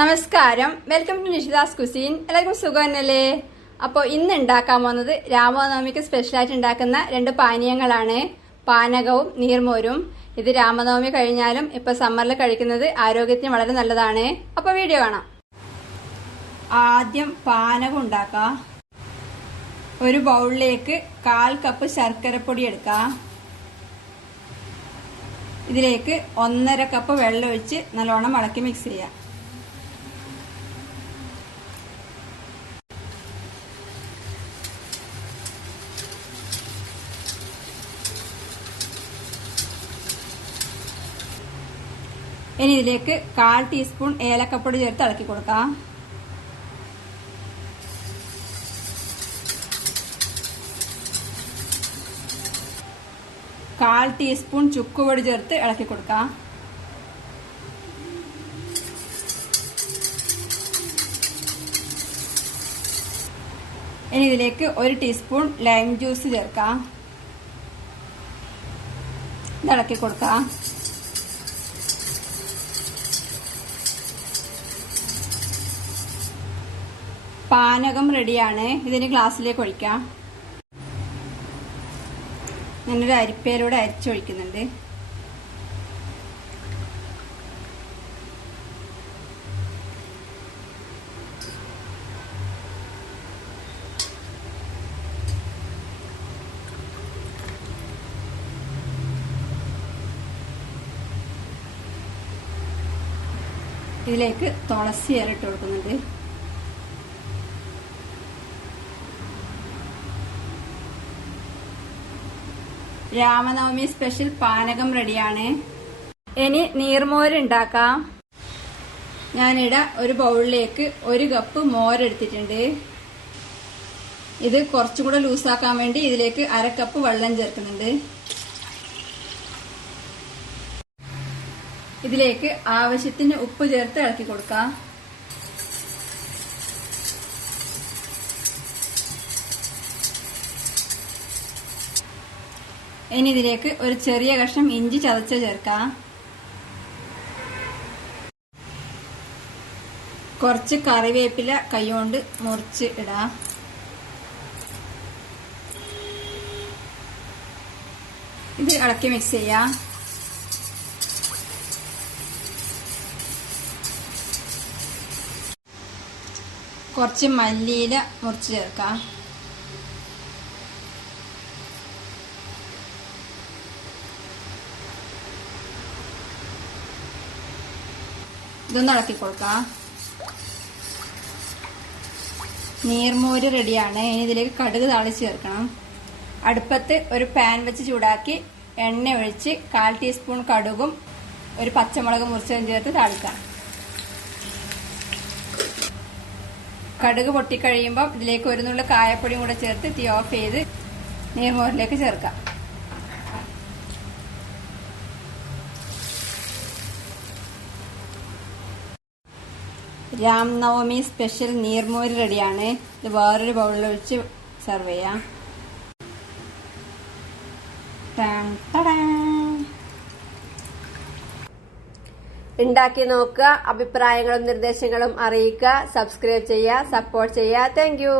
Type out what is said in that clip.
നമസ്കാരം, welcome to നിഷിതാസ് cuisine. എല്ലാവർക്കും സുഖമല്ലേ? അപ്പോൾ ഇന്ന് ഉണ്ടാക്കാൻ പോകുന്നത് രാമനവമിക്ക് സ്പെഷ്യലായിട്ട് ഉണ്ടാക്കുന്ന 2 പാനീയങ്ങളാണ്, പാനകവും നീർമോരും. ഇത് രാമനവമി കഴിഞ്ഞാലും ഇപ്പൊ സമ്മറിൽ കഴിക്കുന്നത് ആരോഗ്യത്തിന് വളരെ നല്ലതാണ്. അപ്പോൾ വീഡിയോ കാണാം. ആദ്യം പാനകം ഉണ്ടാക്കാം. ഒരു ബൗളിലേക്ക് 1/4 കപ്പ് ശർക്കരപ്പൊടി എടുക്കാം. ഇതിലേക്ക് 1.5 കപ്പ് വെള്ളം ഒഴിച്ച് നല്ലോണം ഇളക്കി മിക്സ് ചെയ്യാം. ഇനി ഇതിലേക്ക് 1/4 ടീസ്പൂൺ ഏലക്കപ്പൊടി ചേർത്ത് ഇളക്കി കൊടുക്കാം. കാൽ ടീസ്പൂൺ ചുക്കുപൊടി ചേർത്ത് ഇളക്കി കൊടുക്കാം. ഇനി ഇതിലേക്ക് 1 ടീസ്പൂൺ ലൈം ജ്യൂസ് ചേർക്കാം. ഇത് ഇളക്കി കൊടുക്കാം. പാനകം റെഡിയാണ്. ഇതിന് ഗ്ലാസ്സിലേക്ക് ഒഴിക്കാം. ഞാനൊരു അരിപ്പയിലൂടെ അരിച്ചൊഴിക്കുന്നുണ്ട്. ഇതിലേക്ക് തുളസി ഇല ഇട്ട് കൊടുക്കുന്നുണ്ട്. രാമനവമി സ്പെഷ്യൽ പാനകം റെഡിയാണ്. ഇനി നീർമോര് ഉണ്ടാക്കാം. ഞാനിവിടെ ഒരു ബൗളിലേക്ക് 1 കപ്പ് മോരെടുത്തിട്ടുണ്ട്. ഇത് കുറച്ചും കൂടെ ലൂസാക്കാൻ വേണ്ടി ഇതിലേക്ക് 1/2 കപ്പ് വെള്ളം ചേർക്കുന്നുണ്ട്. ഇതിലേക്ക് ആവശ്യത്തിന് ഉപ്പ് ചേർത്ത് ഇളക്കി കൊടുക്കാം. ഇനി ഇതിലേക്ക് ഒരു ചെറിയ കഷ്ണം ഇഞ്ചി ചതച്ച് ചേർക്കാം. കുറച്ച് കറിവേപ്പില കൈകൊണ്ട് മുറിച്ച് ഇടാം. ഇത് ഇളക്കി മിക്സ് ചെയ്യാം. കുറച്ച് മല്ലിയില മുറിച്ച് ചേർക്കാം. ഇതൊന്ന് ഇളക്കി കൊടുക്കാം. നീർമോര് റെഡിയാണ്. ഇനി ഇതിലേക്ക് കടുക് താളിച്ച് ചേർക്കണം. അടുപ്പത്ത് ഒരു പാൻ വെച്ച് ചൂടാക്കി എണ്ണ ഒഴിച്ച് 1/4 ടീസ്പൂൺ കടുകും 1 പച്ചമുളക് മുറിച്ചതും ചേർത്ത് താളിക്കാം. കടുക് പൊട്ടിക്കഴിയുമ്പോൾ ഇതിലേക്ക് 1 നുള്ളു കായപ്പൊടിയും കൂടെ ചേർത്ത് തീ ഓഫ് ചെയ്ത് നീർമോരിലേക്ക് ചേർക്കാം. രാംനവമി സ്പെഷ്യൽ നീർമോര് റെഡിയാണ്. ഇത് വേറൊരു ബൗളിൽ ഒഴിച്ച് സെർവ് ചെയ്യാം. ഉണ്ടാക്കി നോക്കുക. അഭിപ്രായങ്ങളും നിർദ്ദേശങ്ങളും അറിയിക്കുക. സബ്സ്ക്രൈബ് ചെയ്യുക, സപ്പോർട്ട് ചെയ്യുക. Thank you.